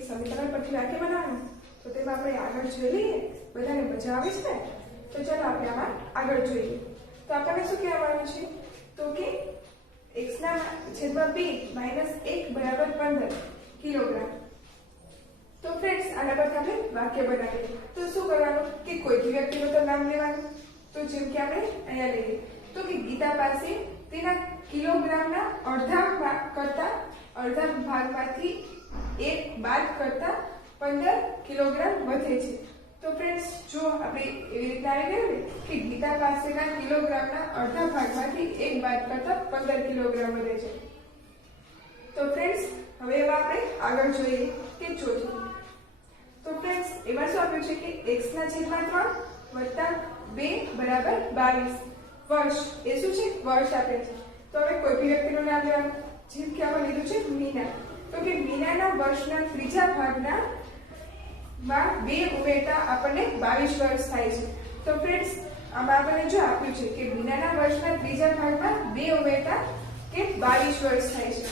સમીકરણ પરથી વાક્ય બનાવવાનું તો તેમાં આપણે આગળ જોઈ લઈએ બધાને મજા આવે છે ને તો ચાલો આપણે આમાં આગળ જોઈએ તો આપણને શું કહેવાનું છે તો કે x ના છેદમાં 2 - 1 બરાબર 15 કિલોગ્રામ તો ફ્રેન્ડ્સ આના પરથી આપણે વાક્ય બનાવીએ તો શું કરવાનું કે કોઈ भी વ્યક્તિનું તો નામ લેવાનું તો જેમ કે આપણે અહીંયા લઈએ તો કે ગીતા પાસે તેના કિલોગ્રામના અડધા ભાગમાંથી એક બાદ કરતા 15 કિલોગ્રામ વધે છે તો ફ્રેન્ડ્સ જો આપણે એવી રીતે આવી ગયું કે ગીતા પાસેના કિલોગ્રામના અડધા ભાગમાંથી એક બાદ કરતા 15 કિલોગ્રામ વધે છે તો ફ્રેન્ડ્સ હવે એમાં આપણે આગળ જોઈએ કે ચોથું તો ફ્રેન્ડ્સ એમાં શું આપ્યું છે કે x ના છેદમાં 3 + 2 બરાબર 22 વર્ષ એ શું છે વર્ષ આપે છે તો હવે કોઈ भी વ્યક્તિનું નામ લેવાનું જેમ કે આપણે લીધું છે મીના તો કે મીનાના વર્ષના ત્રીજા ભાગના માં 2 ઉમેરતા આપણને 22 વર્ષ થાય છે તો ફ્રેન્ડ્સ આમાં આપણને જો આપ્યું છે કે મીનાના વર્ષના ત્રીજા ભાગમાં 2 ઉમેરતા કે 22 વર્ષ થાય છે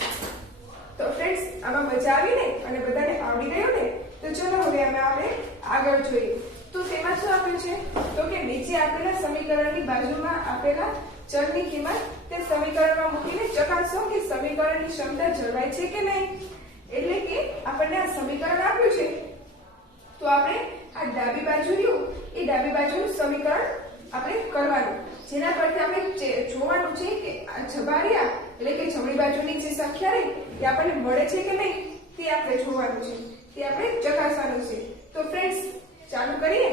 તો ફ્રેન્ડ્સ આમાં મજા આવી ને અને બધાને આવડી ગયું ને તો ચલો હવે આપણે આગળ જોઈએ તો તેમાં શું આપ્યું છે તો કે નીચે આપેલા સમીકરણની બાજુમાં આપેલા ચલની કિંમત તે સમીકરણમાં મૂકીને ચકાસો કે સમીકરણની ક્ષમતા જળવાય છે કે નહીં એટલે કે આપણને આ સમીકરણ આપ્યું છે તો આપણે આ ડાબી બાજુ રહ્યું એ ડાબી બાજુનું સમીકરણ આપણે કરવાનું જેના પરથી આપણે જોવાનું છે કે આ જબારિયા એટલે કે જમણી બાજુની જે સંખ્યા રહી એ આપણને મળે છે કે નહીં તે આપણે જોવાનું છે તે આપણે ચકાસવાનું છે તો ફ્રેન્ડ્સ ચાલુ કરીએ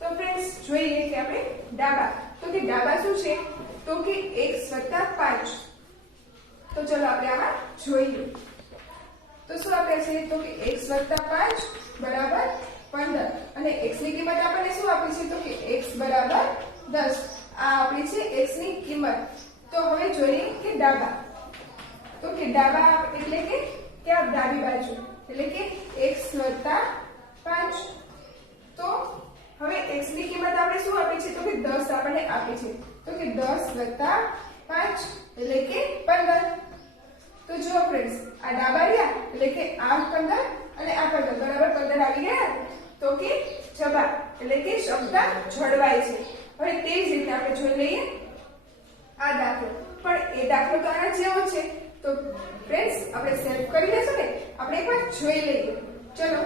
તો ફ્રેન્ડ્સ જોઈએ કે આપણે ડાબા તો કે ડાબા શું છે તો કે x + 5 તો ચલો આપણે આમાં જોઈએ તો શું આપે છે તો કે x + 5 બરાબર 15 અને x ની કિંમત આપણને શું આપી છે તો કે x બરાબર 10 આ આપણી છે x ની કિંમત તો હવે જોઈએ કે ડાબા તો કે ડાબા એટલે કે ડાબી બાજુ એટલે કે x + 5 તો હવે x ની કિંમત આપણે શું આપી છે તો કે 10 આપણને આપી છે તો કે 10 + 5 એટલે કે 15 તો જો ફ્રેન્ડ્સ આ ડાબા રહ્યા એટલે કે આ 15 અને આ 15 બરાબર 15 આવી ગયા તો કે જવાબ એટલે કે ક્ષમતા જળવાય છે હવે તે જ રીતે આપણે જોઈ લઈએ આ દાખલો પણ એ દાખલો તો આના જેવો છે તો ફ્રેન્ડ્સ આપણે સેલ્ફ કરી લેશું ને આપણે એકવાર જોઈ લઈએ ચલો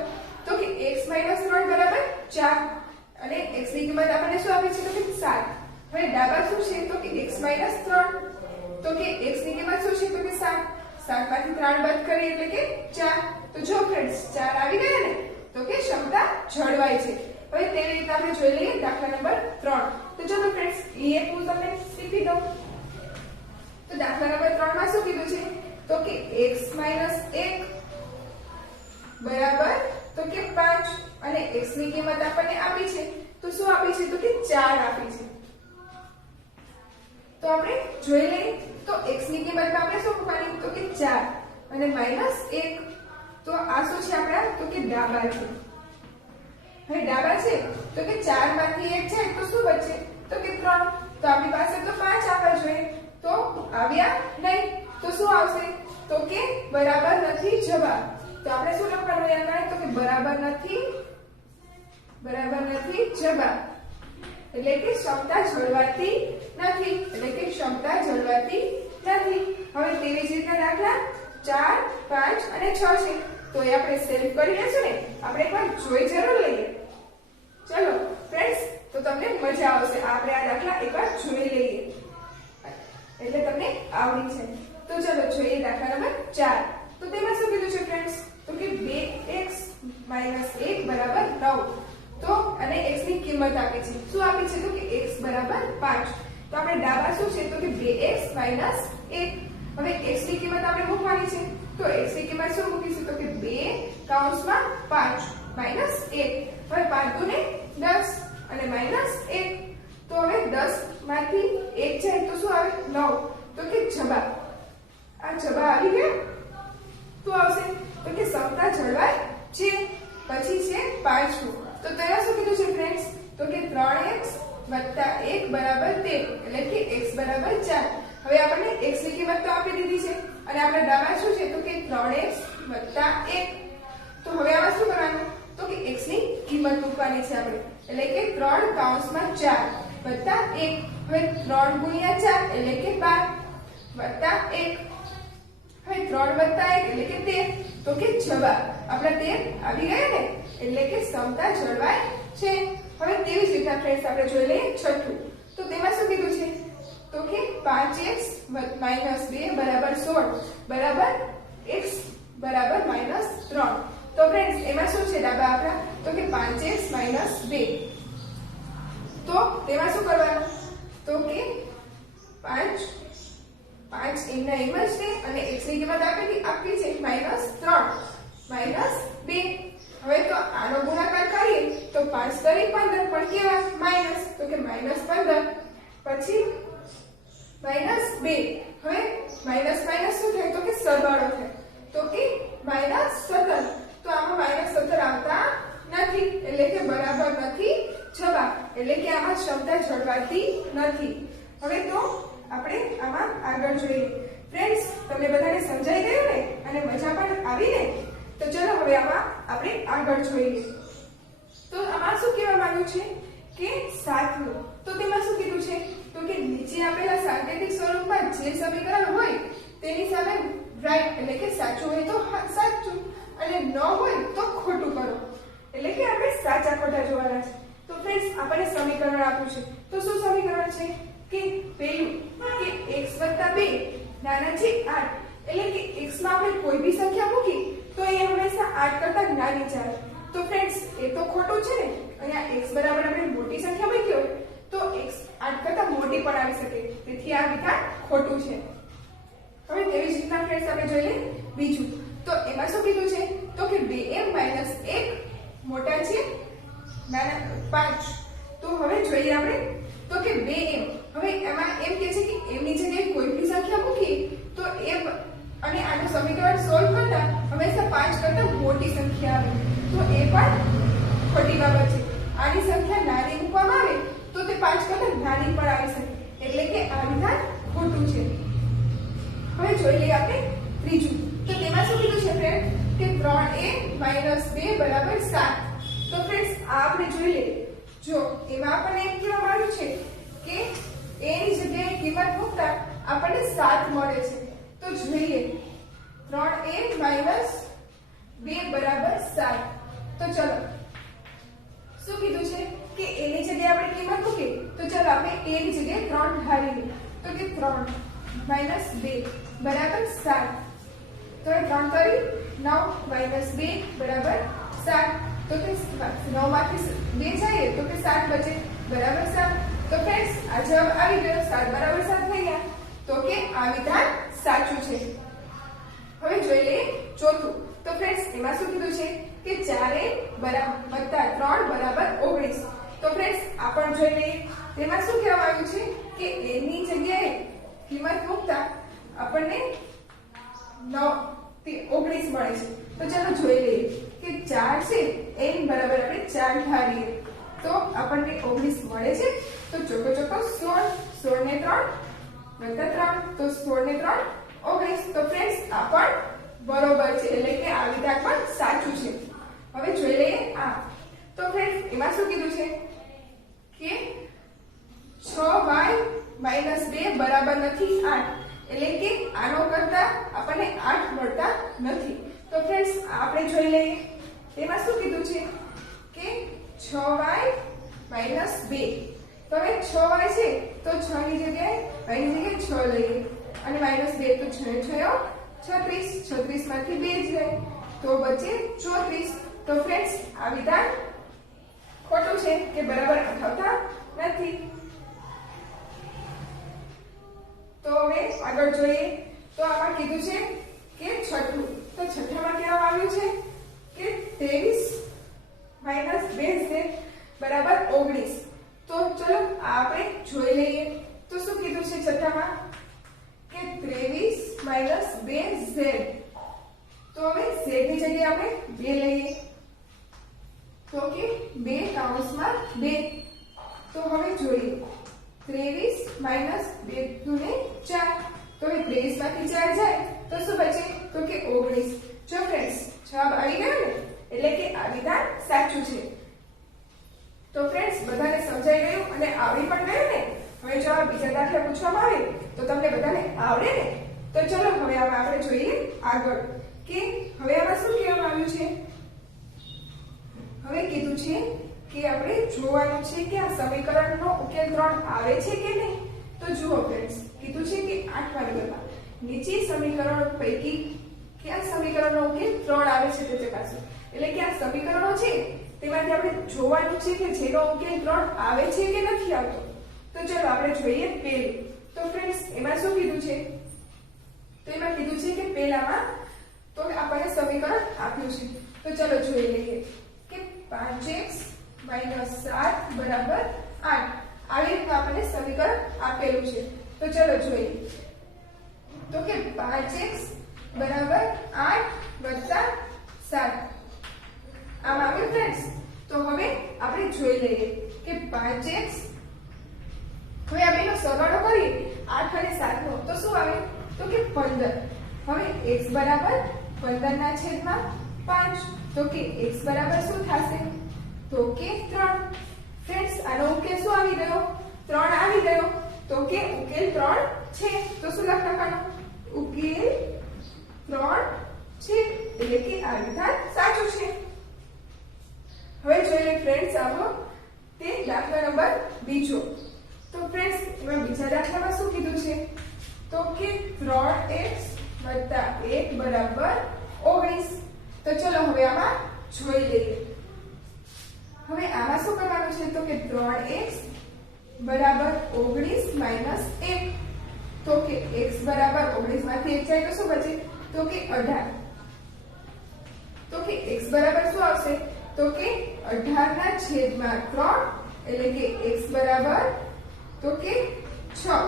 તો કે x - 3 બરાબર 4 અને x ની કિંમત આપણને શું આપી છે તો કે 7 હવે ડાબા શું છે તો કે x - 3 તો કે x ની કિંમત શું છે તો કે 7 7 માંથી 3 બાદ કરીએ એટલે કે 4 તો જો ફ્રેન્ડ્સ 4 આવી ગયા ને તો કે ક્ષમતા જળવાય છે હવે તેવી રીતે આપણે જોઈ લઈએ દાખલા નંબર 3 તો ચલો ફ્રેન્ડ્સ એ હું તમને શીખી દઉં તો દાખલા નંબર 3 માં શું કીધું છે તો કે x - 1 બરાબર તો કે 5 અને x ની કિંમત આપણને આપી છે તો શું આપી છે તો કે 4 આપી છે તો આપણે જોઈ લઈએ તો x ની કિંમતમાં આપણે શું મૂકવાની તો કે 4 અને -1 તો આ શું છે આપણા તો કે ડાબા છે હવે ડાબા છે તો કે 4 માંથી 1 જાય તો શું બચે તો કે 3 તો આપણી પાસે તો 5 આવવા જોઈએ તો આવ્યા નહીં તો શું આવશે તો કે બરાબર નથી જવાબ તો આપણે શું લખવાનું યાદ તો કે બરાબર નથી જવાબ એટલે કે ક્ષમતા જળવાતી નથી હવે તેવી જ રીતના દાખલા 4 5 અને 6 છે તો એ આપણે સેલ્ફ કરી લેશું ને આપણે એકવાર જોઈ જરૂર લઈએ ચલો ફ્રેન્ડ્સ તો તમને મજા આવશે આપણે આ દાખલા એકવાર જોઈ લઈએ એટલે તમને આવડી છે તો ચલો જોઈએ દાખલા નંબર 4 તો તેમાં શું કીધું છે ફ્રેન્ડ્સ તો કે 2x - 1 બરાબર 9 તો અને x ની કિંમત આપી છે શું આપી છે તો કે x બરાબર 5 તો આપણે ડાબા શું છે તો કે 2x - 1 હવે x ની કિંમત આપણે મૂકવાની છે તો x ની કિંમત શું મૂકીશું તો કે 2 કૌંસમાં 5 - 1 હવે 5 દુને 10 અને -1 તો હવે 10 માંથી 1 જાય તો શું આવે 9 તો કે જવાબ આ જવાબ આવી ગયો તો આવશે તો કે ક્ષમતા જળવાય છે પછી છે 5 તો તેમાં શું કીધું છે ફ્રેન્ડ્સ તો કે 3x + 1 બરાબર 13 એટલે કે x બરાબર 4 હવે આપણને x ની કિંમત તો આપી દીધી છે અને આપણે ડાબા શું છે તો કે 3x + 1 એટલે કે 3 કૌંસમાં 4 વત્તા 1. હવે 3 ગુણ્યા 4 એટલે કે 12 વત્તા 1. હવે 3 વત્તા 1 એટલે કે 13. તો કે જવાબ આપણા 13 આવી ગયા ને, એટલે કે સમતા જળવાય છે. હવે તેવી જ રીતના ફ્રેન્ડ્સ આપણે જોઈ લઈએ છઠ્ઠું. તો તેમાં શું કીધું છે? તો કે 5x - 2 = 16 બરાબર x બરાબર -3. તો ફ્રેન્ડ્સ એમાં શું છે ડાબા આપણા? તો કે 5x - 2. તો તેમાં શું કરવાનું? તો કે 5 એમના એમ જ છે અને x ની કિંમત આપી છે -3 - 2. હવે તો આનો ગુણાકાર કરીએ તો 5 * 3 = 15 પણ કેવા માઈનસ, તો કે -15 પછી -2. હવે માઈનસ માઈનસ શું થાય? તો કે સરવાળો થાય, તો કે -17. તો આમાં -17 આવતા નથી એટલે કે બરાબર નથી જવાબ, એટલે કે આમાં ક્ષમતા જળવાતી નથી. હવે તો આપણે આમાં આગળ જોઈએ. ફ્રેન્ડ્સ તમને બધાને સમજાઈ ગયું ને અને મજા પણ આવી ને? તો ચલો હવે આમાં આપણે આગળ જોઈએ. તો આમાં શું કહેવા માંગ્યું છે કે 7 લો. તો તેમાં શું કીધું છે? તો કે નીચે આપેલા સાંકેતિક સ્વરૂપમાં જે સમીકરણ હોય તેની સામે રાઈટ એટલે કે સાચું હોય તો સાચું અને ન હોય તો ખોટું કરો. એટલે કે આપણે સાચા ખોટા જોવાના છે. તો ફ્રેન્ડ્સ આપણને સમીકરણ આપ્યું છે. તો શું સમીકરણ છે? કે પહેલું કે x + 2 નાના છે 8. એટલે કે x માં આપણે કોઈ બી સંખ્યા મૂકી તો એ હંમેશા 8 કરતા નાની ચાલે. તો ફ્રેન્ડ્સ એ તો ખોટું છે ને. અહીંયા x બરાબર આપણે મોટી સંખ્યા મૂકી હોય તો x 8 કરતા મોટી પણ આવી શકે, તેથી આ વિધાન ખોટું છે. હવે તેવી જ રીતના ફ્રેન્ડ્સ આપણે જોઈ લઈએ બીજું. તો એમાં શું કીધું છે? તો કે 2m - 1 મોટા છે નાના 5. તો હવે જોઈએ આપણે તો કે 2m. હવે એમાં એમ કહે છે કે m ની જગ્યાએ કોઈ બી સંખ્યા મૂકી તો m અને આનું સમીકરણ સોલ્વ કરતા હંમેશા 5 કરતા મોટી સંખ્યા આવે, તો એ પણ ખોટી બાબત છે. આની સંખ્યા નાની મૂકવામાં આવે તો તે 5 કરતા નાની પણ આવી શકે, એટલે કે આ વિધાન ખોટું છે. હવે જોઈ લઈએ આપણે ત્રીજું. તો તેમાં શું કીધું છે ફ્રેન્ડ? કે 3a - 2 = 7. તો ફ્રેન્ડ્સ આ આપણે જોઈ લઈએ. જો એમાં આપણને એમ કહેવામાં આવ્યું છે કે a ની જગ્યાએ કિંમત મૂકતા આપણને 7 મળે છે. તો જોઈએ 3a - 2 = 7. તો ચલો શું કીધું છે કે a ની જગ્યાએ આપણે કિંમત મૂકીએ તો ચલો આપણે a ની જગ્યાએ 3 ધારી લઈએ. તો કે 3 - 2 = 7. તો 3 કરી 9 - 2 = 7. તો કે 9 માંથી 2 જાય તો કે 7 બચે બરાબર 7. તો ફ્રેન્ડ્સ આ જવાબ આવી ગયો, 7 બરાબર 7 થઈ ગયા. તો કે આ વિધાન સાચું છે. હવે જોઈ લઈએ ચોથું. તો ફ્રેન્ડ્સ એમાં શું કીધું છે કે 4a + 3 = 19. તો ફ્રેન્ડ્સ આ પણ જોઈ લઈએ. તેમાં શું કહેવામાં આવ્યું છે કે a ની જગ્યાએ કિંમત મૂકતા આપણને 19 મળે છે. તો ચાલો જોઈ લઈએ કે 4 છે એની બરાબર આપણે 4 ધારીએ તો આપણને 19 મળે છે. તો ચોકો 16 ને 3 + 3 તો 16 ને 3 19. તો ફ્રેન્ડ્સ આ પણ બરોબર છે, એટલે કે આ વિધાન પણ સાચું છે. હવે જોઈ લઈએ આ. તો ફ્રેન્ડ્સ એમાં શું કીધું છે કે 6y - 2 બરાબર નથી 8. એટલે કે આનો કરતા આપણને 8 મળતા નથી. તો ફ્રેન્ડ્સ આપણે જોઈ લઈએ. તેમાં શું કીધું છે કે 6y - 2. તો હવે 6y છે તો 6 ની જગ્યાએ y ની જગ્યાએ 6 લઈએ અને -2 તો 6 36 માંથી 2 જાય તો બચે 34. તો ફ્રેન્ડ્સ આ વિધાન ખોટું છે કે બરાબર આવતા નથી. તો હવે આગળ જોઈએ. તો આમાં કીધું છે કે છઠ્ઠું. તો છઠ્ઠામાં કહેવામાં આવ્યું છે કે 23 - 2z = 19. તો ચલો આપણે જોઈ લઈએ. તો શું કીધું છે છઠ્ઠામાં કે 23 - 2z. તો હવે z ની જગ્યાએ આપણે 2 લઈએ તો કે 2 કૌંસમાં 2. તો હવે જોઈએ 23 - 2 દુને 4. તો હવે 23 માંથી 4 જાય તો શું બચે? તો કે 19. જો ફ્રેન્ડ્સ જવાબ આવી ગયો ને, એટલે કે આ વિધાન સાચું છે. તો ફ્રેન્ડ્સ બધાને સમજાઈ ગયું અને આવડી પણ ગયું ને? હવે જો આ બીજા દાખલા પૂછવામાં આવે તો તમને બધાને આવડે ને? તો ચલો હવે આમાં આપણે જોઈએ આગળ કે હવે આમાં શું કહેવામાં આવ્યું છે. હવે કીધું છે કે આપણે જોવાનું છે કે આ સમીકરણનો ઉકેલ 3 આવે છે કે નહીં. તો જુઓ ફ્રેન્ડ્સ, કીધું છે કે 8મા નંબરમાં નીચે સમીકરણો પૈકી કયા સમીકરણનો ઉકેલ 3 આવે છે તે ચકાસો. એટલે કે આ સમીકરણો છે તેમાંથી આપણે જોવાનું છે કે જેનો ઉકેલ 3 આવે છે કે નથી આવતો. તો ચલો આપણે જોઈએ પહેલું. તો ફ્રેન્ડ્સ એમાં શું કીધું છે? તો એમાં કીધું છે કે પહેલામાં તો આપણને સમીકરણ આપ્યું છે. તો ચલો જોઈ લઈએ કે 5x - 7 બરાબર 8. આવી રીતે આપણને સમીકરણ આપેલું છે. તો ચલો જોઈએ તો કે 5x બરાબર 8 વત્તા 7 આમ આવ્યું ફ્રેન્ડ્સ. તો હવે આપણે જોઈ લઈએ કે 5x હવે આ બેનો સરવાળો કરીએ 8 અને 7 નો તો શું આવે? તો કે 15. હવે x બરાબર 15 ના છેદમાં 5. તો કે x બરાબર શું થશે? તો કે 3. ફ્રેન્ડ્સ આનો ઉકેલ શું આવી ગયો? 3 આવી ગયો. તો કે ઉકેલ 3 છે. તો શું લખવાનું? ઉકેલ 3 છે. એટલે કે આ વિધાન સાચું છે. હવે જોઈ લે ફ્રેન્ડ્સ આવો તે દાખલા નંબર બીજો. તો ફ્રેન્ડ્સ એમાં બીજા દાખલામાં શું કીધું છે? તો કે 3x + 1 બરાબર 19. તો ચલો હવે આમાં જોઈ લઈએ. હવે આમાં શું કરવાનું છે? તો કે 3x બરાબર 19 - 1. તો કે x બરાબર 19 માંથી 1 જાય તો શું બચે? તો કે 18. તો કે x બરાબર શું આવશે? તો કે 18 ના છેદમાં 3. એટલે કે x બરાબર તો કે 6.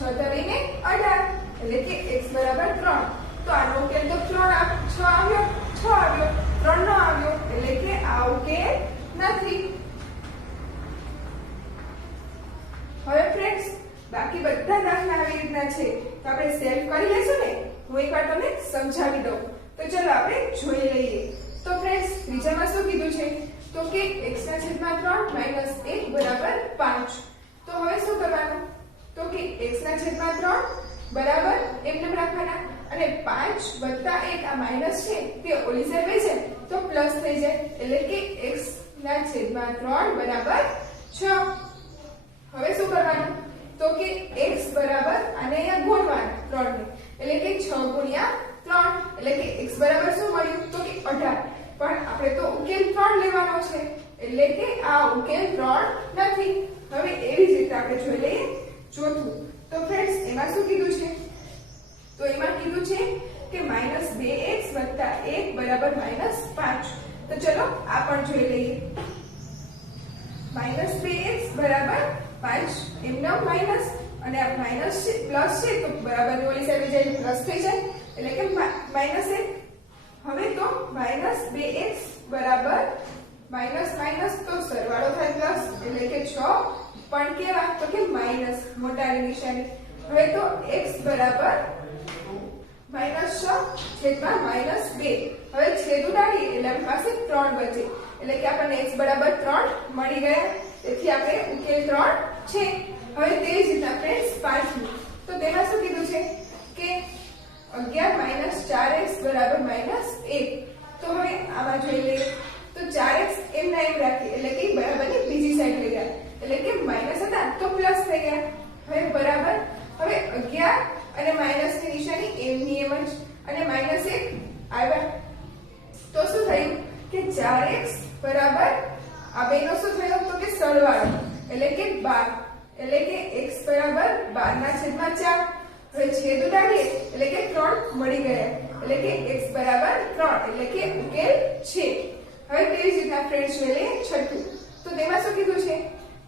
6 તરીને 18. એટલે કે x બરાબર 3. તો આનો ઉકેલ તો 6 આવ્યો, 3 નો આવ્યો. એટલે કે આ ઉકેલ નથી. હવે ફ્રેન્ડ્સ બાકી બધા દાખલા આવી રીતના છે. તો આપણે સેલ્ફ કરી લેશું ને? હું એકવાર તમને સમજાવી દઉં. તો ચલો આપણે જોઈ લઈએ. તો ફ્રેન્ડ્સ બીજામાં શું કીધું છે? તો કે x ના છેદમાં 3 - 1 બરાબર 5. તો હવે શું કરવાનું? તો કે x ના છેદમાં 3 બરાબર એમને રાખવાના અને 5 વત્તા 1 આ માઈનસ છે તે ઓલી સાઈડ વહી જાય તો પ્લસ થઈ જાય. એટલે કે x ના છેદમાં 3 બરાબર 6. હવે શું કરવાનું? તો કે x બરાબર આને અહીંયા ગુણવાના 3 ને. એટલે કે 6 ગુણ્યા 3. એટલે કે x બરાબર શું મળ્યું? તો કે 18. પણ આપણે તો ઉકેલ 3 લેવાનો છે. એટલે કે આ ઉકેલ 3 નથી. હવે એવી જ રીતે આપણે જોઈ લઈએ ચોથું. તો ફ્રેન્ડ્સ એમાં શું કીધું છે? તો એમાં કીધું છે કે -2x + 1 બરાબર -5. તો ચલો આ પણ જોઈ લઈએ. -2x બરાબર 5 એમનો માઈનસ અને આ માઈનસ છે પ્લસ છે તો બરાબર ઓલી સાઈડ જાય પ્લસ થઈ જાય. એટલે કે -1. હવે તો -2x બરાબર માઈનસ તો સરવાળો થાય પ્લસ. એટલે કે 6 પણ કેવા? તો કે માઈનસ મોટાની નિશાની. હવે તો x બરાબર -6 છેદમાં -2. હવે છેદ ઉડાડીએ એટલે આપણી પાસે 3 બચે. એટલે કે આપણને x બરાબર 3 મળી ગયા. તેથી આપણે ઉકેલ 3 છે. હવે તે જ રીતના ફ્રેન્ડ્સ પાંચમું. તો તેમાં શું કીધું છે કે 11 - 4x બરાબર -1. તો હવે આમાં જોઈ લઈએ. તો 4x એમના એમ રાખીએ એટલે કે બરાબરની બીજી સાઈડ લઈ ગયા. એટલે કે માઈનસ હતા તો પ્લસ થઈ ગયા. હવે બરાબર હવે 11 અને માઈનસની નિશાની એમની એમ જ અને -1 આવ્યા. તો શું થયું કે 4x બરાબર આ બેનો શું થયો? તો કે સરવાળો એટલે કે 12. એટલે કે x બરાબર 12 ના છેદમાં 4. હવે છેદ ઉડાડીએ એટલે કે 3 મળી ગયા. એટલે કે x બરાબર 3. એટલે કે ઉકેલ છે. હવે તેવી જ રીતના ફ્રેન્ડ્સ જોઈ લઈએ છઠ્ઠું. તો તેમાં શું કીધું છે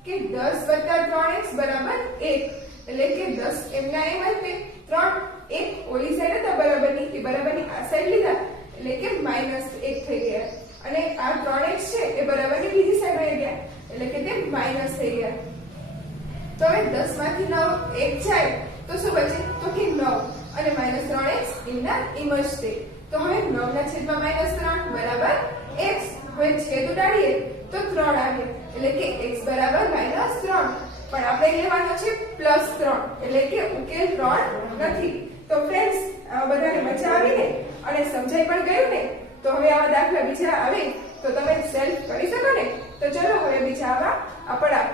કે 10 + 3x બરાબર 1. એટલે કે 10 એમના એમ જ ને 3 1 ઓલી સાઈડ હતા બરાબરની એ બરાબરની આ સાઈડ લીધા. એટલે કે -1 થઈ ગયા. અને આ 3x છે એ બરાબરની બીજી સાઈડ રહી ગયા. એટલે કે તે માઈનસ થઈ ગયા. તો હવે 10 માંથી 9 1 જાય તો શું બચે? તો કે 9 અને -3x એના ઇમજ તે. તો હવે 9 ના છેદમાં -3 બરાબર x. હવે છેદ ઉડાડીએ તો 3 આવે એટલે કે x બરાબર -3. પણ આપણે લેવાનો છે +3 એટલે કે ઉકેલ 3 નથી. તો ફ્રેન્ડ્સ બધાને મજા આવી ને અને સમજાઈ પણ ગયું ને? તો હવે આવા દાખલા બીજા આવે તો તમે સેલ્ફ કરી શકો ને? તો ચલો હવે બીજા આવા આપણા